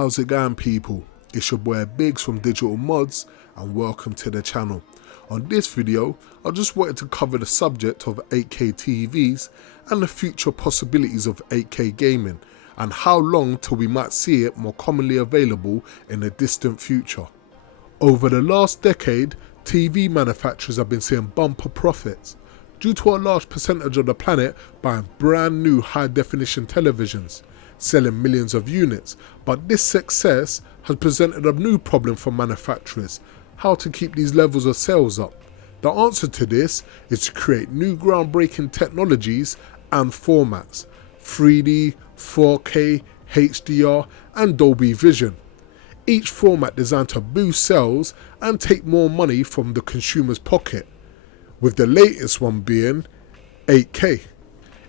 How's it going, people? It's your boy Biggs from Digital Mods and welcome to the channel. On this video, I just wanted to cover the subject of 8K TVs and the future possibilities of 8K gaming and how long till we might see it more commonly available in the distant future. Over the last decade, TV manufacturers have been seeing bumper profits due to a large percentage of the planet buying brand new high definition televisions, selling millions of units, but this success has presented a new problem for manufacturers: how to keep these levels of sales up. The answer to this is to create new groundbreaking technologies and formats: 3D, 4K, HDR and Dolby Vision. Each format designed to boost sales and take more money from the consumer's pocket, with the latest one being 8K.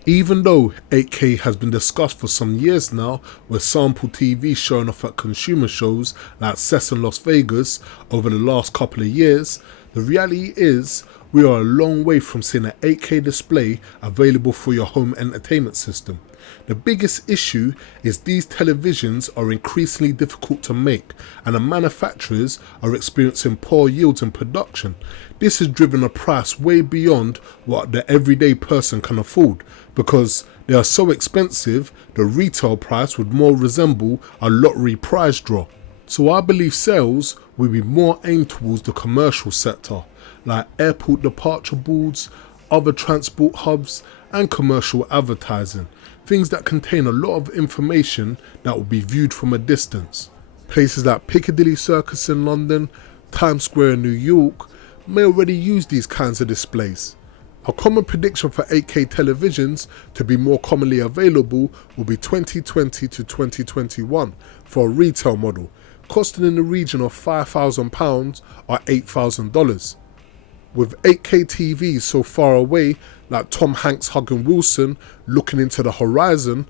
Even though 8K has been discussed for some years now, with sample TV showing off at consumer shows like CES in Las Vegas over the last couple of years, the reality is we are a long way from seeing an 8K display available for your home entertainment system. The biggest issue is these televisions are increasingly difficult to make and the manufacturers are experiencing poor yields in production. This has driven a price way beyond what the everyday person can afford, because they are so expensive the retail price would more resemble a lottery prize draw. So I believe sales will be more aimed towards the commercial sector, like airport departure boards, other transport hubs and commercial advertising, things that contain a lot of information that will be viewed from a distance. Places like Piccadilly Circus in London, Times Square in New York may already use these kinds of displays. A common prediction for 8K televisions to be more commonly available will be 2020 to 2021 for a retail model, costing in the region of £5,000 or $8,000. With 8K TVs so far away, like Tom Hanks hugging Wilson looking into the horizon,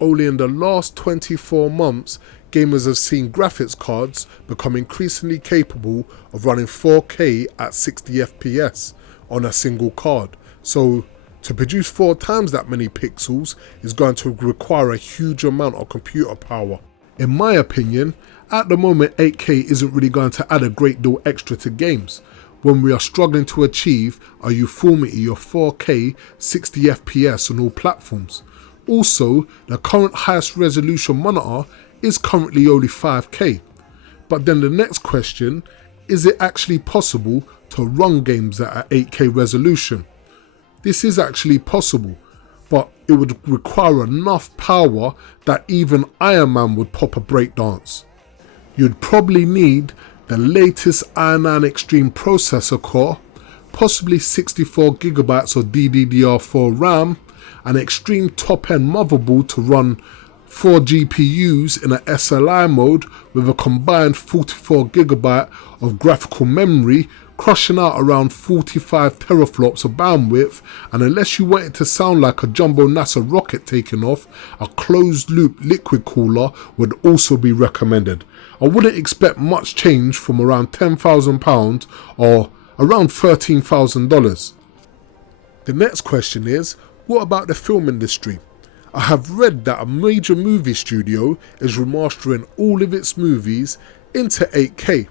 only in the last 24 months gamers have seen graphics cards become increasingly capable of running 4K at 60 FPS on a single card. So to produce 4 times that many pixels is going to require a huge amount of computer power. In my opinion, at the moment 8K isn't really going to add a great deal extra to games, when we are struggling to achieve a uniformity of 4K 60 FPS on all platforms. Also, the current highest resolution monitor is currently only 5K. But then the next question, is it actually possible to run games at an 8K resolution? This is actually possible, but it would require enough power that even Iron Man would pop a breakdance. You'd probably need the latest i9 Extreme processor core, possibly 64GB of DDR4 RAM, an extreme top-end motherboard to run 4 GPUs in an SLI mode with a combined 44GB of graphical memory, crushing out around 45 teraflops of bandwidth, and unless you want it to sound like a jumbo NASA rocket taking off, a closed-loop liquid cooler would also be recommended. I wouldn't expect much change from around £10,000 or around $13,000. The next question is, what about the film industry? I have read that a major movie studio is remastering all of its movies into 8K.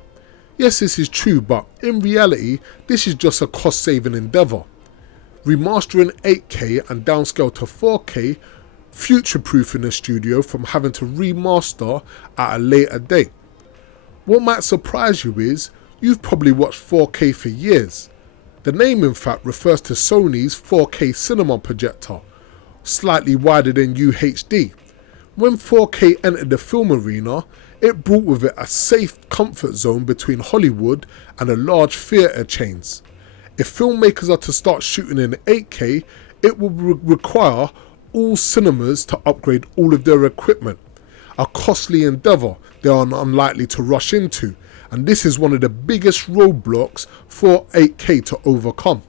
Yes, this is true, but in reality, this is just a cost-saving endeavour. Remastering 8K and downscale to 4K, future-proofing the studio from having to remaster at a later date. What might surprise you is, you've probably watched 4K for years. The name in fact refers to Sony's 4K cinema projector, slightly wider than UHD. When 4K entered the film arena, it brought with it a safe comfort zone between Hollywood and the large theatre chains. If filmmakers are to start shooting in 8K, it will require all cinemas to upgrade all of their equipment. A costly endeavour they are unlikely to rush into, and this is one of the biggest roadblocks for 8K to overcome.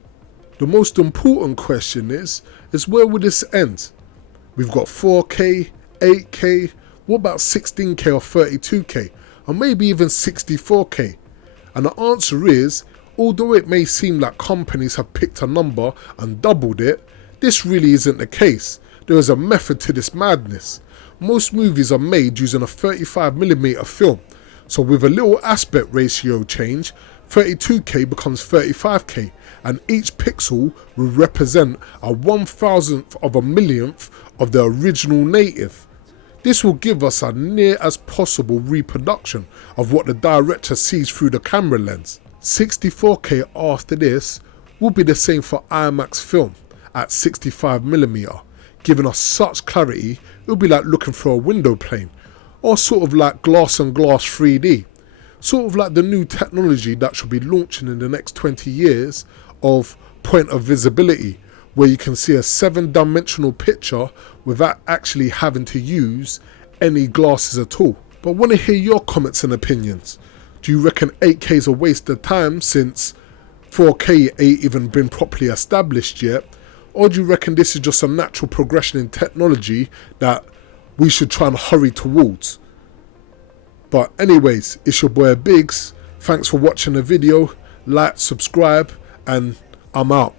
The most important question is where will this end? We've got 4K, 8K, what about 16K or 32K, or maybe even 64K? And the answer is, although it may seem like companies have picked a number and doubled it, this really isn't the case. There is a method to this madness. most movies are made using a 35mm film. So with a little aspect ratio change, 32K becomes 35K, and each pixel will represent a 1,000th of a millionth of the original native. This will give us a near as possible reproduction of what the director sees through the camera lens. 64K after this will be the same for IMAX film at 65mm, giving us such clarity it will be like looking through a window pane, or sort of like glass and glass 3D, sort of like the new technology that should be launching in the next 20 years of point of visibility, where you can see a 7-dimensional picture without actually having to use any glasses at all. But I want to hear your comments and opinions. Do you reckon 8K is a waste of time since 4K ain't even been properly established yet? Or do you reckon this is just a natural progression in technology that we should try and hurry towards? But anyways, it's your boy Biggs. Thanks for watching the video. Like, subscribe, and I'm out.